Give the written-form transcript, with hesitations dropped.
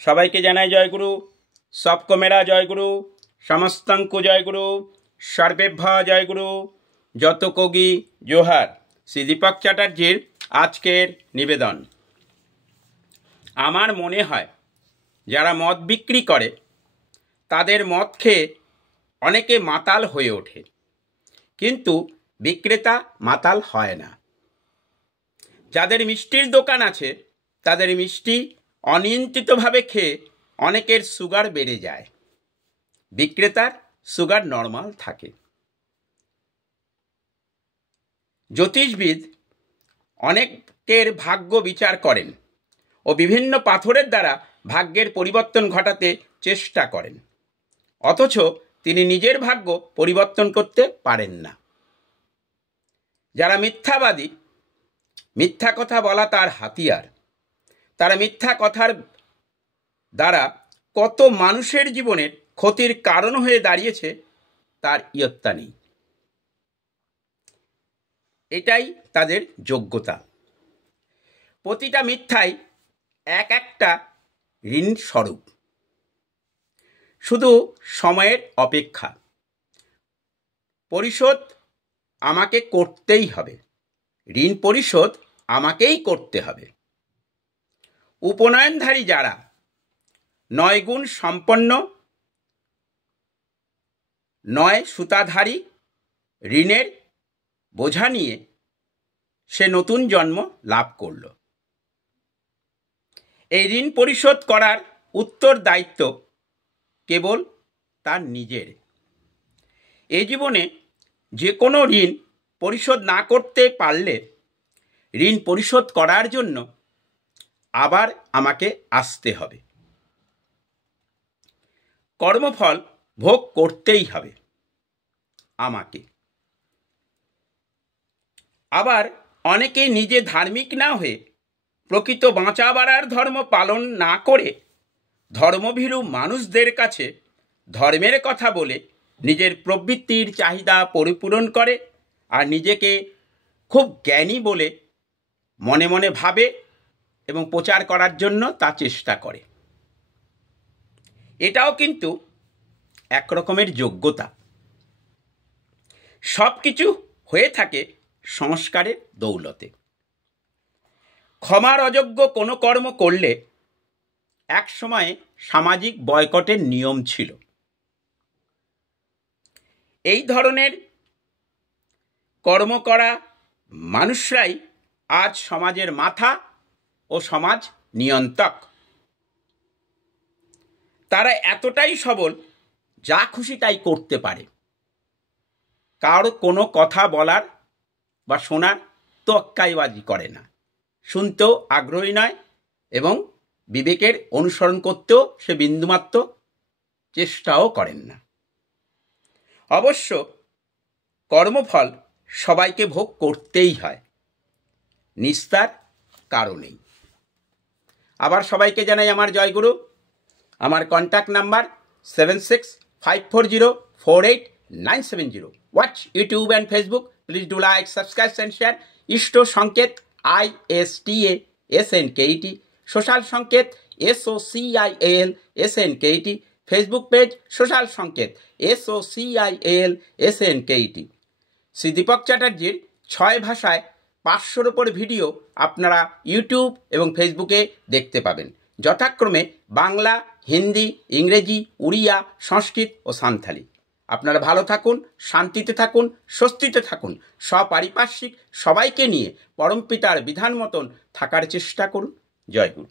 সবাইকে জানাই জয়গুরু। সবকো মেরা জয়গুরু, সমস্তঙ্কু জয়গুরু, সর্বেভ্য জয়গুরু, যত কোগি জোহার। শ্রী দীপক চ্যাটার্জির আজকের নিবেদন। আমার মনে হয় যারা মদ বিক্রি করে তাদের মদ খেয়ে অনেকে মাতাল হয়ে ওঠে, কিন্তু বিক্রেতা মাতাল হয় না। যাদের মিষ্টির দোকান আছে তাদের মিষ্টি অনিয়ন্ত্রিতভাবে খেয়ে অনেকের সুগার বেড়ে যায়, বিক্রেতার সুগার নর্মাল থাকে। জ্যোতিষবিদ অনেকের ভাগ্য বিচার করেন ও বিভিন্ন পাথরের দ্বারা ভাগ্যের পরিবর্তন ঘটাতে চেষ্টা করেন, অথচ তিনি নিজের ভাগ্য পরিবর্তন করতে পারেন না। যারা মিথ্যাবাদী, মিথ্যা কথা বলা তার হাতিয়ার, তারা মিথ্যা কথার দ্বারা কত মানুষের জীবনের ক্ষতির কারণ হয়ে দাঁড়িয়েছে তার ইয়ত্তা নেই। এটাই তাদের যোগ্যতা। প্রতিটা মিথ্যাই এক একটা ঋণ স্বরূপ, শুধু সময়ের অপেক্ষা। পরিশোধ আমাকে করতেই হবে, ঋণ পরিশোধ আমাকেই করতে হবে। উপনয়নধারী যারা 9 গুণ সম্পন্ন, 9 সুতাধারী ঋণের বোঝা নিয়ে সে নতুন জন্ম লাভ করল। এই ঋণ পরিশোধ করার উত্তর দায়িত্ব কেবল তার নিজের। এই জীবনে যে কোনো ঋণ পরিশোধ না করতে পারলে ঋণ পরিশোধ করার জন্য আবার আমাকে আসতে হবে। কর্মফল ভোগ করতেই হবে আমাকে। আবার অনেকে নিজে ধার্মিক না হয়ে প্রকৃত বাঁচা বাড়ার ধর্ম পালন না করে ধর্মভীরু মানুষদের কাছে ধর্মের কথা বলে নিজের প্রবৃত্তির চাহিদা পরিপূরণ করে আর নিজেকে খুব জ্ঞানী বলে মনে মনে ভাবে এবং প্রচার করার জন্য তা চেষ্টা করে। এটাও কিন্তু এক রকমের যোগ্যতা। সব কিছু হয়ে থাকে সংস্কারের দৌলতে। ক্ষমার অযোগ্য কোনো কর্ম করলে এক সময়ে সামাজিক বয়কটের নিয়ম ছিল। এই ধরনের কর্ম করা মানুষরাই আজ সমাজের মাথা ও সমাজ নিয়ন্ত্রক। তারা এতটাই সবল, যা খুশি তাই করতে পারে, কারো কোনো কথা বলার বা শোনার তোয়াক্কাইবাজি করে না, শুনতেও আগ্রহী নয় এবং বিবেকের অনুসরণ করতেও সে বিন্দুমাত্র চেষ্টাও করেন না। অবশ্য কর্মফল সবাইকে ভোগ করতেই হয়, নিস্তার কারণেই। আবার সবাইকে জানাই আমার জয়গুরু। আমার contact number 7654048970। Watch YouTube and Facebook. Please do like, subscribe and share. Ishta Sanket ISTASNKET, social Sanket SOCIALSNKET, Facebook page social Sanket SOCIALSNKET। Shri Dipak চ্যাটার্জির 6 ভাষায় 500-র উপর ভিডিও আপনারা ইউটিউব এবং ফেসবুকে দেখতে পাবেন, যথাক্রমে বাংলা, হিন্দি, ইংরেজি, উড়িয়া, সংস্কৃত ও সান্থালি। আপনারা ভালো থাকুন, শান্তিতে থাকুন, স্বস্তিতে থাকুন। সপারিপার্শ্বিক সবাইকে নিয়ে পরমপিতার বিধান মতন থাকার চেষ্টা করুন। জয় গুরু।